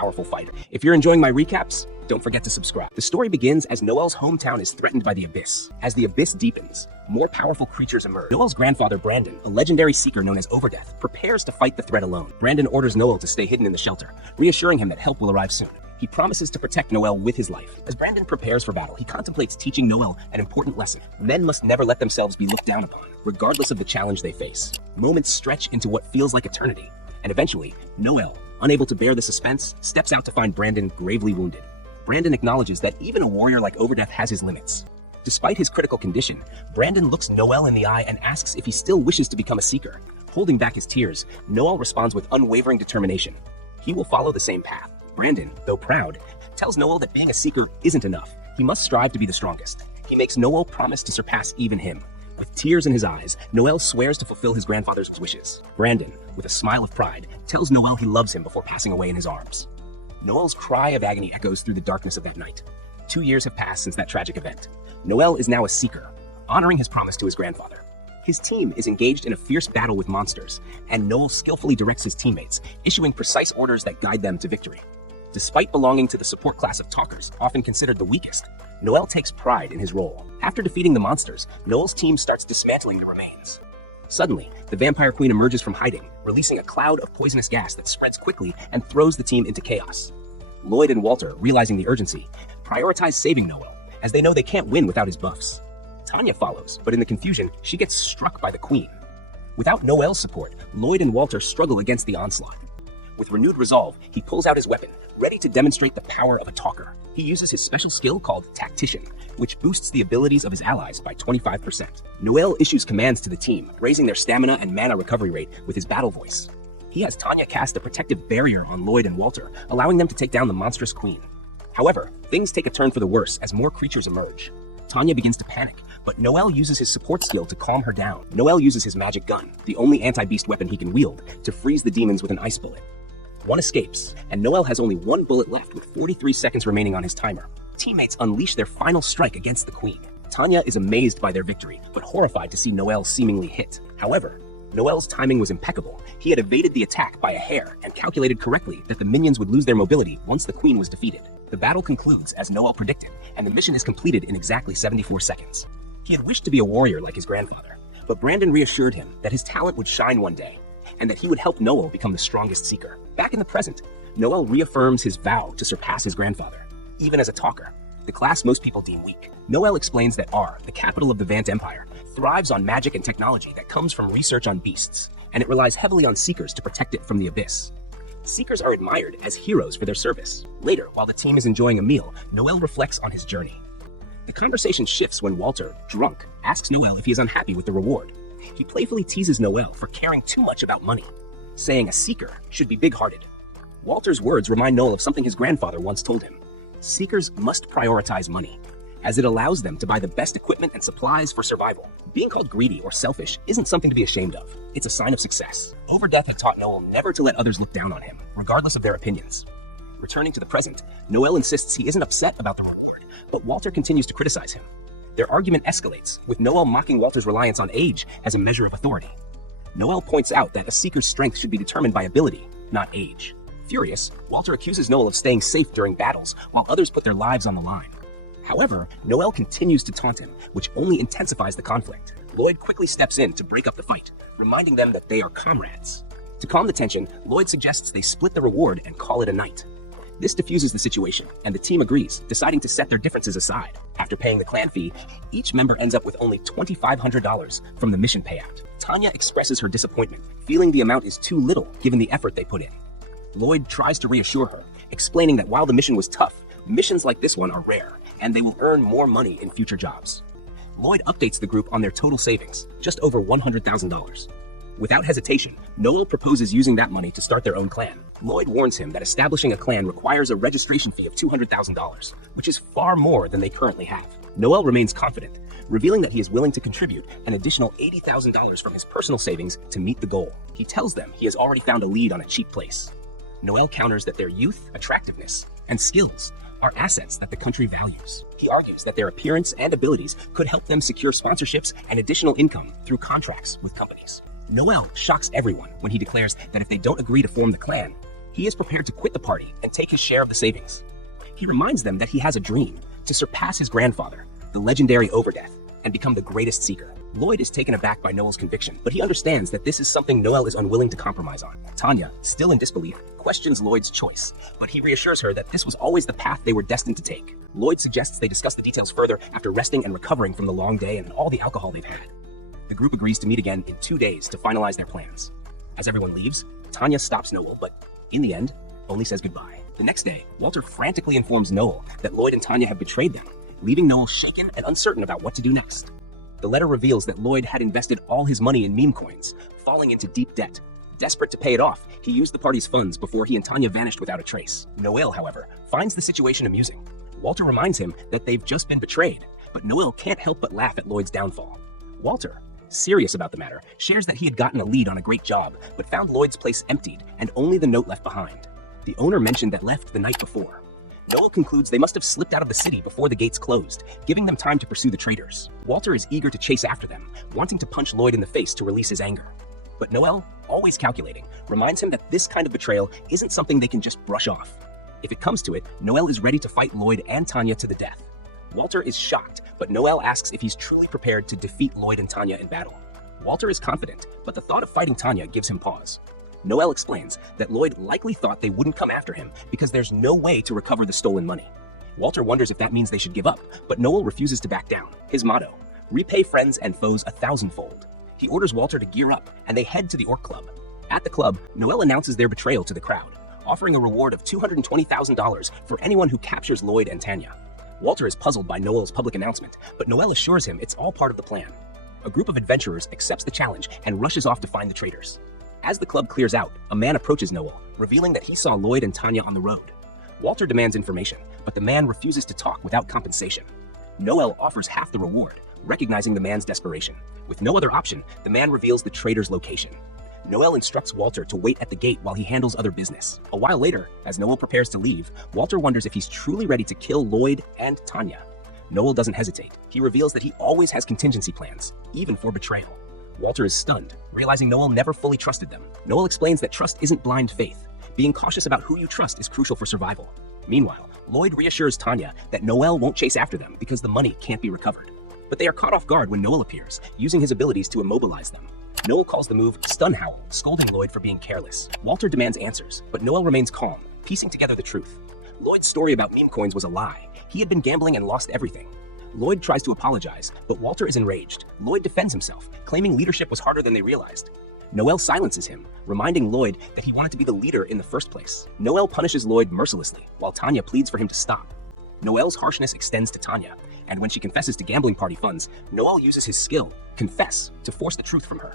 powerful fighter. If you're enjoying my recaps, don't forget to subscribe. The story begins as Noel's hometown is threatened by the Abyss. As the Abyss deepens, more powerful creatures emerge. Noel's grandfather, Brandon, a legendary seeker known as Overdeath, prepares to fight the threat alone. Brandon orders Noel to stay hidden in the shelter, reassuring him that help will arrive soon. He promises to protect Noel with his life. As Brandon prepares for battle, he contemplates teaching Noel an important lesson. Men must never let themselves be looked down upon, regardless of the challenge they face. Moments stretch into what feels like eternity, and eventually, Noel, unable to bear the suspense, steps out to find Brandon gravely wounded. Brandon acknowledges that even a warrior like Overdeath has his limits. Despite his critical condition, Brandon looks Noel in the eye and asks if he still wishes to become a seeker. Holding back his tears, Noel responds with unwavering determination. He will follow the same path. Brandon, though proud, tells Noel that being a seeker isn't enough. He must strive to be the strongest. He makes Noel promise to surpass even him. With tears in his eyes, Noel swears to fulfill his grandfather's wishes. Brandon, with a smile of pride, tells Noel he loves him before passing away in his arms. Noel's cry of agony echoes through the darkness of that night. 2 years have passed since that tragic event. Noel is now a seeker, honoring his promise to his grandfather. His team is engaged in a fierce battle with monsters, and Noel skillfully directs his teammates, issuing precise orders that guide them to victory. Despite belonging to the support class of talkers, often considered the weakest, Noel takes pride in his role. After defeating the monsters, Noel's team starts dismantling the remains. Suddenly, the Vampire Queen emerges from hiding, releasing a cloud of poisonous gas that spreads quickly and throws the team into chaos. Lloyd and Walter, realizing the urgency, prioritize saving Noel, as they know they can't win without his buffs. Tanya follows, but in the confusion, she gets struck by the Queen. Without Noel's support, Lloyd and Walter struggle against the onslaught. With renewed resolve, he pulls out his weapon, ready to demonstrate the power of a talker. He uses his special skill called Tactician, which boosts the abilities of his allies by 25%. Noel issues commands to the team, raising their stamina and mana recovery rate with his battle voice. He has Tanya cast a protective barrier on Lloyd and Walter, allowing them to take down the monstrous Queen. However, things take a turn for the worse as more creatures emerge. Tanya begins to panic, but Noel uses his support skill to calm her down. Noel uses his magic gun, the only anti-beast weapon he can wield, to freeze the demons with an ice bullet. One escapes, and Noel has only one bullet left with 43 seconds remaining on his timer. Teammates unleash their final strike against the Queen. Tanya is amazed by their victory, but horrified to see Noel seemingly hit. However, Noel's timing was impeccable. He had evaded the attack by a hair and calculated correctly that the minions would lose their mobility once the Queen was defeated. The battle concludes as Noel predicted, and the mission is completed in exactly 74 seconds. He had wished to be a warrior like his grandfather, but Brandon reassured him that his talent would shine one day, and that he would help Noel become the strongest seeker. Back in the present, Noel reaffirms his vow to surpass his grandfather, even as a talker, the class most people deem weak. Noel explains that R, the capital of the Vant Empire, thrives on magic and technology that comes from research on beasts, and it relies heavily on seekers to protect it from the Abyss. Seekers are admired as heroes for their service. Later, while the team is enjoying a meal, Noel reflects on his journey. The conversation shifts when Walter, drunk, asks Noel if he is unhappy with the reward. He playfully teases Noel for caring too much about money, saying a seeker should be big-hearted. Walter's words remind Noel of something his grandfather once told him. Seekers must prioritize money, as it allows them to buy the best equipment and supplies for survival. Being called greedy or selfish isn't something to be ashamed of. It's a sign of success. Overdeath had taught Noel never to let others look down on him, regardless of their opinions. Returning to the present, Noel insists he isn't upset about the reward, but Walter continues to criticize him. Their argument escalates, with Noel mocking Walter's reliance on age as a measure of authority. Noel points out that a seeker's strength should be determined by ability, not age. Furious, Walter accuses Noel of staying safe during battles, while others put their lives on the line. However, Noel continues to taunt him, which only intensifies the conflict. Lloyd quickly steps in to break up the fight, reminding them that they are comrades. To calm the tension, Lloyd suggests they split the reward and call it a night. This diffuses the situation, and the team agrees, deciding to set their differences aside. After paying the clan fee, each member ends up with only $2,500 from the mission payout. Tanya expresses her disappointment, feeling the amount is too little given the effort they put in. Lloyd tries to reassure her, explaining that while the mission was tough, missions like this one are rare, and they will earn more money in future jobs. Lloyd updates the group on their total savings, just over $100,000. Without hesitation, Noel proposes using that money to start their own clan. Lloyd warns him that establishing a clan requires a registration fee of $200,000, which is far more than they currently have. Noel remains confident, revealing that he is willing to contribute an additional $80,000 from his personal savings to meet the goal. He tells them he has already found a lead on a cheap place. Noel counters that their youth, attractiveness, and skills are assets that the country values. He argues that their appearance and abilities could help them secure sponsorships and additional income through contracts with companies. Noel shocks everyone when he declares that if they don't agree to form the clan, He is prepared to quit the party and take his share of the savings. He reminds them that he has a dream to surpass his grandfather, the legendary Overdeath, and become the greatest seeker. Lloyd is taken aback by Noel's conviction, but he understands that this is something Noel is unwilling to compromise on. Tanya, still in disbelief, questions Lloyd's choice, but he reassures her that this was always the path they were destined to take. Lloyd suggests they discuss the details further after resting and recovering from the long day and all the alcohol they've had. The group agrees to meet again in 2 days to finalize their plans. As everyone leaves, Tanya stops Noel, but in the end, only says goodbye. The next day, Walter frantically informs Noel that Lloyd and Tanya have betrayed them, leaving Noel shaken and uncertain about what to do next. The letter reveals that Lloyd had invested all his money in meme coins, falling into deep debt. Desperate to pay it off, he used the party's funds before he and Tanya vanished without a trace. Noel, however, finds the situation amusing. Walter reminds him that they've just been betrayed, but Noel can't help but laugh at Lloyd's downfall. Walter, serious about the matter, shares that he had gotten a lead on a great job, but found Lloyd's place emptied and only the note left behind. The owner mentioned that left the night before. Noel concludes they must have slipped out of the city before the gates closed, giving them time to pursue the traitors. Walter is eager to chase after them, wanting to punch Lloyd in the face to release his anger. But Noel, always calculating, reminds him that this kind of betrayal isn't something they can just brush off. If it comes to it, Noel is ready to fight Lloyd and Tanya to the death. Walter is shocked, but Noel asks if he's truly prepared to defeat Lloyd and Tanya in battle. Walter is confident, but the thought of fighting Tanya gives him pause. Noel explains that Lloyd likely thought they wouldn't come after him because there's no way to recover the stolen money. Walter wonders if that means they should give up, but Noel refuses to back down. His motto, repay friends and foes 1,000-fold. He orders Walter to gear up, and they head to the Orc Club. At the club, Noel announces their betrayal to the crowd, offering a reward of $220,000 for anyone who captures Lloyd and Tanya. Walter is puzzled by Noel's public announcement, but Noel assures him it's all part of the plan. A group of adventurers accepts the challenge and rushes off to find the traitors. As the club clears out, a man approaches Noel, revealing that he saw Lloyd and Tanya on the road. Walter demands information, but the man refuses to talk without compensation. Noel offers half the reward, recognizing the man's desperation. With no other option, the man reveals the traitor's location. Noel instructs Walter to wait at the gate while he handles other business. A while later, as Noel prepares to leave, Walter wonders if he's truly ready to kill Lloyd and Tanya. Noel doesn't hesitate. He reveals that he always has contingency plans, even for betrayal. Walter is stunned, realizing Noel never fully trusted them. Noel explains that trust isn't blind faith. Being cautious about who you trust is crucial for survival. Meanwhile, Lloyd reassures Tanya that Noel won't chase after them because the money can't be recovered. But they are caught off guard when Noel appears, using his abilities to immobilize them. Noel calls the move Stun Howl, scolding Lloyd for being careless. Walter demands answers, but Noel remains calm, piecing together the truth. Lloyd's story about meme coins was a lie. He had been gambling and lost everything. Lloyd tries to apologize, but Walter is enraged. Lloyd defends himself, claiming leadership was harder than they realized. Noel silences him, reminding Lloyd that he wanted to be the leader in the first place. Noel punishes Lloyd mercilessly, while Tanya pleads for him to stop. Noel's harshness extends to Tanya, and when she confesses to gambling party funds, Noel uses his skill, Confess, to force the truth from her.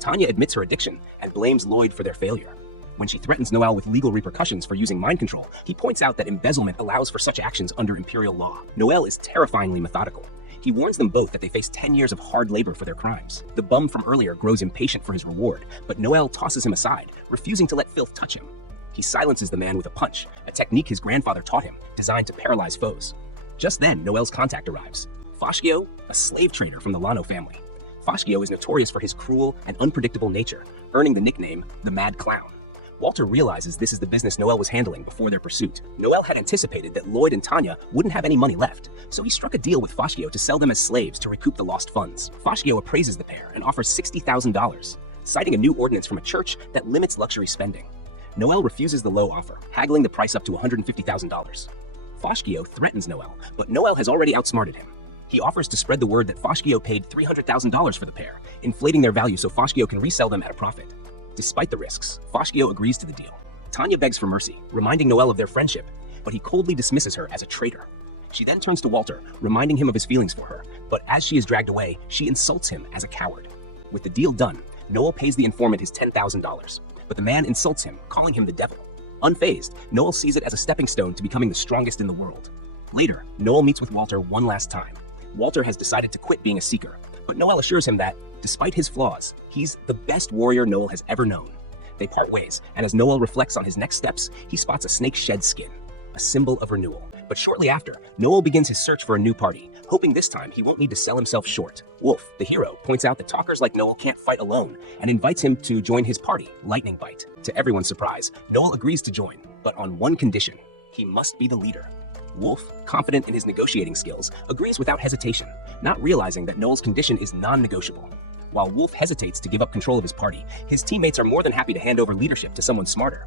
Tanya admits her addiction and blames Lloyd for their failure. When she threatens Noel with legal repercussions for using mind control, he points out that embezzlement allows for such actions under imperial law. Noel is terrifyingly methodical. He warns them both that they face 10 years of hard labor for their crimes. The bum from earlier grows impatient for his reward, but Noel tosses him aside, refusing to let filth touch him. He silences the man with a punch, a technique his grandfather taught him, designed to paralyze foes. Just then, Noel's contact arrives. Foschio, a slave trader from the Lano family. Foschio is notorious for his cruel and unpredictable nature, earning the nickname the Mad Clown. Walter realizes this is the business Noel was handling before their pursuit. Noel had anticipated that Lloyd and Tanya wouldn't have any money left, so he struck a deal with Foschio to sell them as slaves to recoup the lost funds. Foschio appraises the pair and offers $60,000, citing a new ordinance from a church that limits luxury spending. Noel refuses the low offer, haggling the price up to $150,000. Foschio threatens Noel, but Noel has already outsmarted him. He offers to spread the word that Foschio paid $300,000 for the pair, inflating their value so Foschio can resell them at a profit. Despite the risks, Foschio agrees to the deal. Tanya begs for mercy, reminding Noel of their friendship, but he coldly dismisses her as a traitor. She then turns to Walter, reminding him of his feelings for her, but as she is dragged away, she insults him as a coward. With the deal done, Noel pays the informant his $10,000, but the man insults him, calling him the devil. Unfazed, Noel sees it as a stepping stone to becoming the strongest in the world. Later, Noel meets with Walter one last time. Walter has decided to quit being a seeker, but Noel assures him that, despite his flaws, he's the best warrior Noel has ever known. They part ways, and as Noel reflects on his next steps, he spots a snake shed skin, a symbol of renewal. But shortly after, Noel begins his search for a new party, hoping this time he won't need to sell himself short. Wolf, the hero, points out that talkers like Noel can't fight alone and invites him to join his party, Lightning Bite. To everyone's surprise, Noel agrees to join, but on one condition: he must be the leader. Wolf, confident in his negotiating skills, agrees without hesitation, not realizing that Noel's condition is non-negotiable. While Wolf hesitates to give up control of his party, his teammates are more than happy to hand over leadership to someone smarter.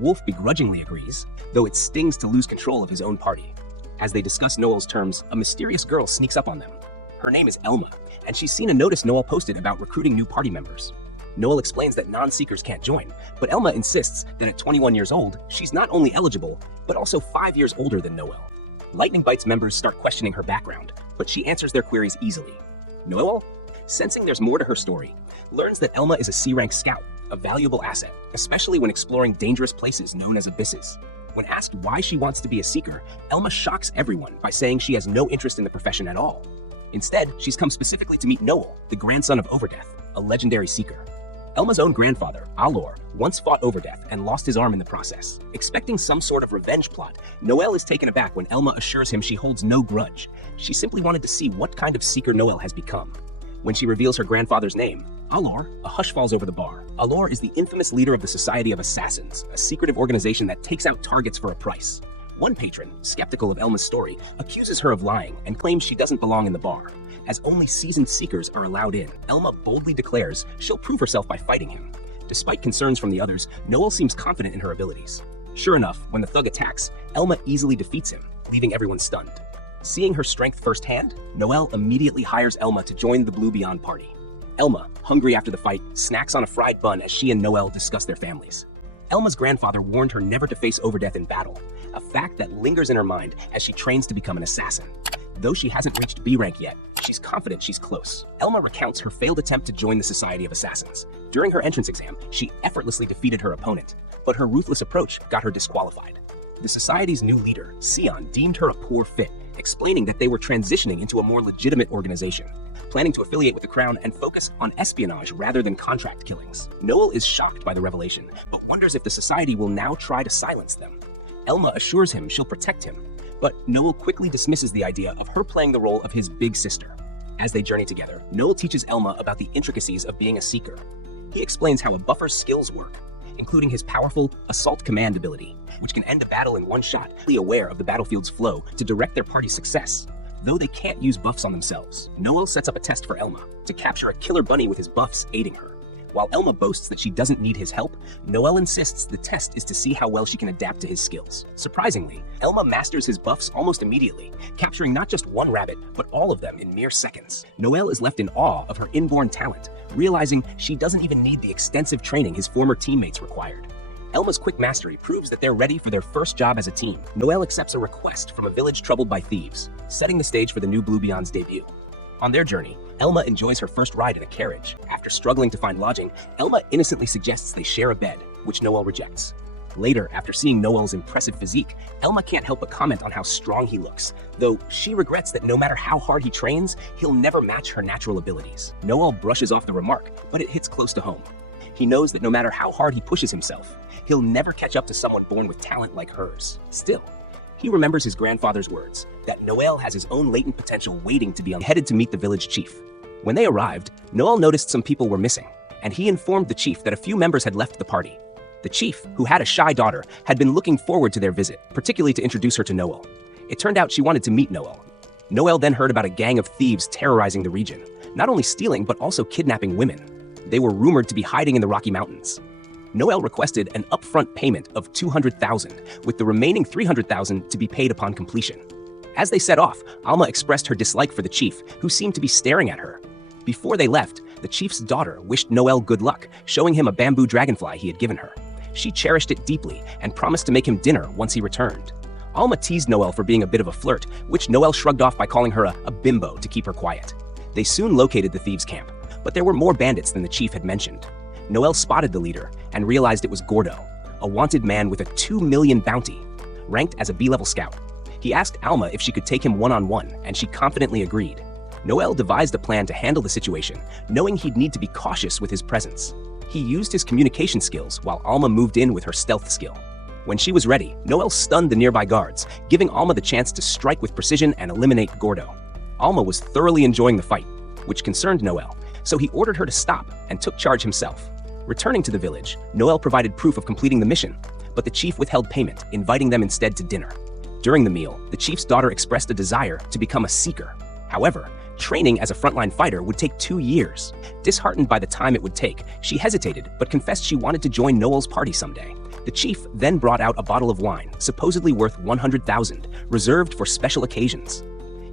Wolf begrudgingly agrees, though it stings to lose control of his own party. As they discuss Noel's terms, a mysterious girl sneaks up on them. Her name is Elma, and she's seen a notice Noel posted about recruiting new party members. Noel explains that non-seekers can't join, but Elma insists that at 21 years old, she's not only eligible, but also 5 years older than Noel. Lightning Bite's members start questioning her background, but she answers their queries easily. Noel, sensing there's more to her story, learns that Elma is a C-rank scout, a valuable asset, especially when exploring dangerous places known as abysses. When asked why she wants to be a seeker, Elma shocks everyone by saying she has no interest in the profession at all. Instead, she's come specifically to meet Noel, the grandson of Overdeath, a legendary seeker. Elma's own grandfather, Alor, once fought Overdeath and lost his arm in the process. Expecting some sort of revenge plot, Noel is taken aback when Elma assures him she holds no grudge. She simply wanted to see what kind of seeker Noel has become. When she reveals her grandfather's name, Alor, a hush falls over the bar. Alor is the infamous leader of the Society of Assassins, a secretive organization that takes out targets for a price. One patron, skeptical of Elma's story, accuses her of lying and claims she doesn't belong in the bar. As only seasoned seekers are allowed in, Elma boldly declares she'll prove herself by fighting him. Despite concerns from the others, Noel seems confident in her abilities. Sure enough, when the thug attacks, Elma easily defeats him, leaving everyone stunned. Seeing her strength firsthand, Noel immediately hires Elma to join the Blue Beyond party. Elma, hungry after the fight, snacks on a fried bun as she and Noel discuss their families. Elma's grandfather warned her never to face Overdeath in battle, a fact that lingers in her mind as she trains to become an assassin. Though she hasn't reached B rank yet, she's confident she's close. Elma recounts her failed attempt to join the Society of Assassins. During her entrance exam, she effortlessly defeated her opponent, but her ruthless approach got her disqualified. The Society's new leader, Sion, deemed her a poor fit, explaining that they were transitioning into a more legitimate organization, planning to affiliate with the Crown and focus on espionage rather than contract killings. Noel is shocked by the revelation, but wonders if the Society will now try to silence them. Elma assures him she'll protect him, but Noel quickly dismisses the idea of her playing the role of his big sister. As they journey together, Noel teaches Elma about the intricacies of being a seeker. He explains how a buffer's skills work, including his powerful Assault Command ability, which can end a battle in one shot, fully aware of the battlefield's flow to direct their party's success. Though they can't use buffs on themselves, Noel sets up a test for Elma to capture a killer bunny with his buffs aiding her. While Elma boasts that she doesn't need his help, Noel insists the test is to see how well she can adapt to his skills. Surprisingly, Elma masters his buffs almost immediately, capturing not just one rabbit, but all of them in mere seconds. Noel is left in awe of her inborn talent, realizing she doesn't even need the extensive training his former teammates required. Elma's quick mastery proves that they're ready for their first job as a team. Noel accepts a request from a village troubled by thieves, setting the stage for the new Blue Beyond's debut. On their journey, Elma enjoys her first ride in a carriage. After struggling to find lodging, Elma innocently suggests they share a bed, which Noel rejects. Later, after seeing Noel's impressive physique, Elma can't help but comment on how strong he looks, though she regrets that no matter how hard he trains, he'll never match her natural abilities. Noel brushes off the remark, but it hits close to home. He knows that no matter how hard he pushes himself, he'll never catch up to someone born with talent like hers. Still, he remembers his grandfather's words, that Noel has his own latent potential waiting to be headed to meet the village chief. When they arrived, Noel noticed some people were missing, and he informed the chief that a few members had left the party. The chief, who had a shy daughter, had been looking forward to their visit, particularly to introduce her to Noel. It turned out she wanted to meet Noel. Noel then heard about a gang of thieves terrorizing the region, not only stealing but also kidnapping women. They were rumored to be hiding in the Rocky Mountains. Noel requested an upfront payment of $200,000, with the remaining $300,000 to be paid upon completion. As they set off, Alma expressed her dislike for the chief, who seemed to be staring at her. Before they left, the chief's daughter wished Noel good luck, showing him a bamboo dragonfly he had given her. She cherished it deeply and promised to make him dinner once he returned. Alma teased Noel for being a bit of a flirt, which Noel shrugged off by calling her a bimbo to keep her quiet. They soon located the thieves' camp, but there were more bandits than the chief had mentioned. Noel spotted the leader and realized it was Gordo, a wanted man with a $2 million bounty, ranked as a B-level scout. He asked Alma if she could take him one-on-one, and she confidently agreed. Noel devised a plan to handle the situation, knowing he'd need to be cautious with his presence. He used his communication skills while Alma moved in with her stealth skill. When she was ready, Noelle stunned the nearby guards, giving Alma the chance to strike with precision and eliminate Gordo. Alma was thoroughly enjoying the fight, which concerned Noelle, so he ordered her to stop and took charge himself. Returning to the village, Noelle provided proof of completing the mission, but the chief withheld payment, inviting them instead to dinner. During the meal, the chief's daughter expressed a desire to become a seeker. However, training as a frontline fighter would take 2 years. Disheartened by the time it would take, she hesitated but confessed she wanted to join Noelle's party someday. The chief then brought out a bottle of wine, supposedly worth 100,000, reserved for special occasions.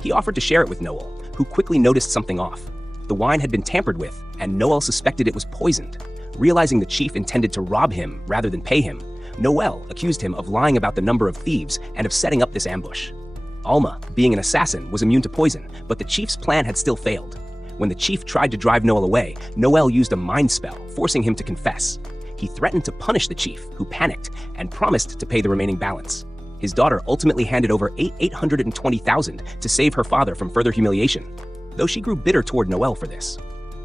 He offered to share it with Noelle, who quickly noticed something off. The wine had been tampered with, and Noelle suspected it was poisoned. Realizing the chief intended to rob him rather than pay him, Noelle accused him of lying about the number of thieves and of setting up this ambush. Alma, being an assassin, was immune to poison, but the chief's plan had still failed. When the chief tried to drive Noelle away, Noelle used a mind spell, forcing him to confess. He threatened to punish the chief, who panicked and promised to pay the remaining balance. His daughter ultimately handed over $820,000 to save her father from further humiliation, though she grew bitter toward Noelle for this.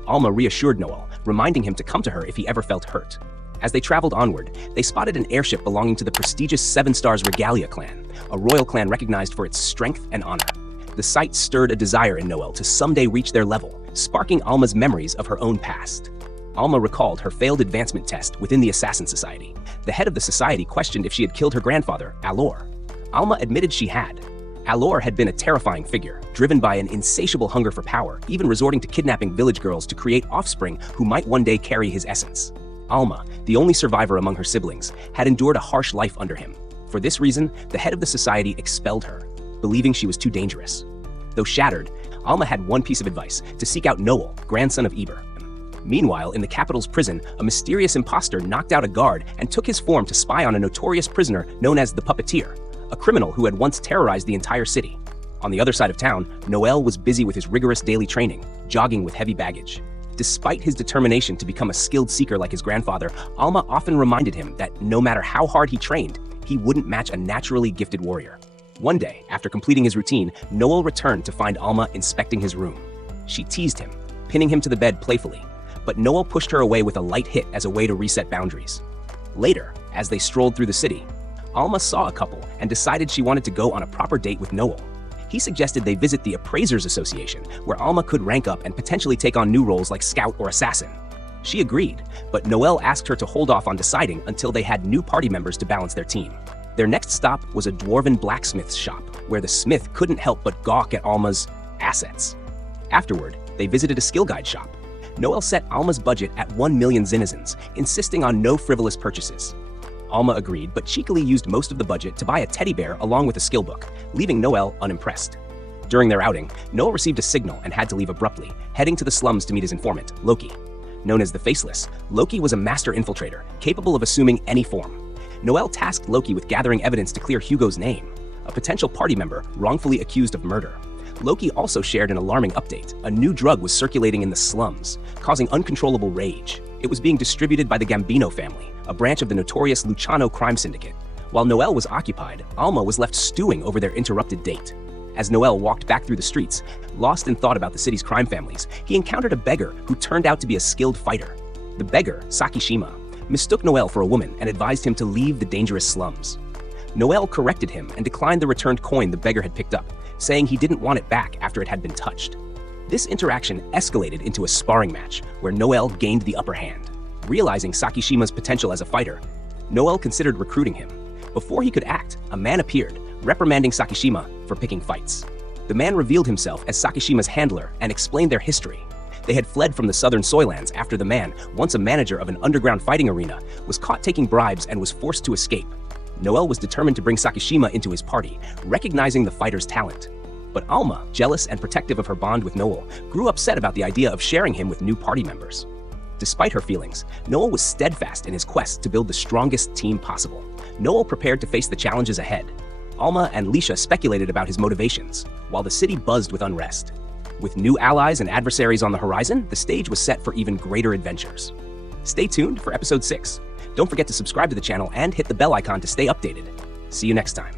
Alma reassured Noelle, reminding him to come to her if he ever felt hurt. As they traveled onward, they spotted an airship belonging to the prestigious Seven Stars Regalia clan, a royal clan recognized for its strength and honor. The sight stirred a desire in Noelle to someday reach their level, sparking Alma's memories of her own past. Alma recalled her failed advancement test within the Assassin Society. The head of the society questioned if she had killed her grandfather, Alor. Alma admitted she had. Alor had been a terrifying figure, driven by an insatiable hunger for power, even resorting to kidnapping village girls to create offspring who might one day carry his essence. Alma, the only survivor among her siblings, had endured a harsh life under him. For this reason, the head of the society expelled her, believing she was too dangerous. Though shattered, Alma had one piece of advice: to seek out Noel, grandson of Eber. Meanwhile, in the capital's prison, a mysterious imposter knocked out a guard and took his form to spy on a notorious prisoner known as the Puppeteer, a criminal who had once terrorized the entire city. On the other side of town, Noel was busy with his rigorous daily training, jogging with heavy baggage. Despite his determination to become a skilled seeker like his grandfather, Alma often reminded him that no matter how hard he trained, he wouldn't match a naturally gifted warrior. One day, after completing his routine, Noel returned to find Alma inspecting his room. She teased him, pinning him to the bed playfully, but Noel pushed her away with a light hit as a way to reset boundaries. Later, as they strolled through the city, Alma saw a couple and decided she wanted to go on a proper date with Noel. He suggested they visit the Appraisers Association, where Alma could rank up and potentially take on new roles like scout or assassin. She agreed, but Noel asked her to hold off on deciding until they had new party members to balance their team. Their next stop was a dwarven blacksmith's shop, where the smith couldn't help but gawk at Alma's assets. Afterward, they visited a skill guide shop. Noel set Alma's budget at 1 million zinizens, insisting on no frivolous purchases. Alma agreed, but cheekily used most of the budget to buy a teddy bear along with a skill book, leaving Noel unimpressed. During their outing, Noel received a signal and had to leave abruptly, heading to the slums to meet his informant, Loki. Known as the Faceless, Loki was a master infiltrator, capable of assuming any form. Noel tasked Loki with gathering evidence to clear Hugo's name, a potential party member wrongfully accused of murder. Loki also shared an alarming update. A new drug was circulating in the slums, causing uncontrollable rage. It was being distributed by the Gambino family, a branch of the notorious Luciano crime syndicate. While Noel was occupied, Alma was left stewing over their interrupted date. As Noel walked back through the streets, lost in thought about the city's crime families, he encountered a beggar who turned out to be a skilled fighter. The beggar, Sakishima, mistook Noel for a woman and advised him to leave the dangerous slums. Noel corrected him and declined the returned coin the beggar had picked up, saying he didn't want it back after it had been touched. This interaction escalated into a sparring match where Noel gained the upper hand. Realizing Sakishima's potential as a fighter, Noel considered recruiting him. Before he could act, a man appeared, reprimanding Sakishima for picking fights. The man revealed himself as Sakishima's handler and explained their history. They had fled from the southern Soylands after the man, once a manager of an underground fighting arena, was caught taking bribes and was forced to escape. Noel was determined to bring Sakishima into his party, recognizing the fighter's talent. But Alma, jealous and protective of her bond with Noel, grew upset about the idea of sharing him with new party members. Despite her feelings, Noel was steadfast in his quest to build the strongest team possible. Noel prepared to face the challenges ahead. Alma and Lisha speculated about his motivations, while the city buzzed with unrest. With new allies and adversaries on the horizon, the stage was set for even greater adventures. Stay tuned for episode 6. Don't forget to subscribe to the channel and hit the bell icon to stay updated. See you next time.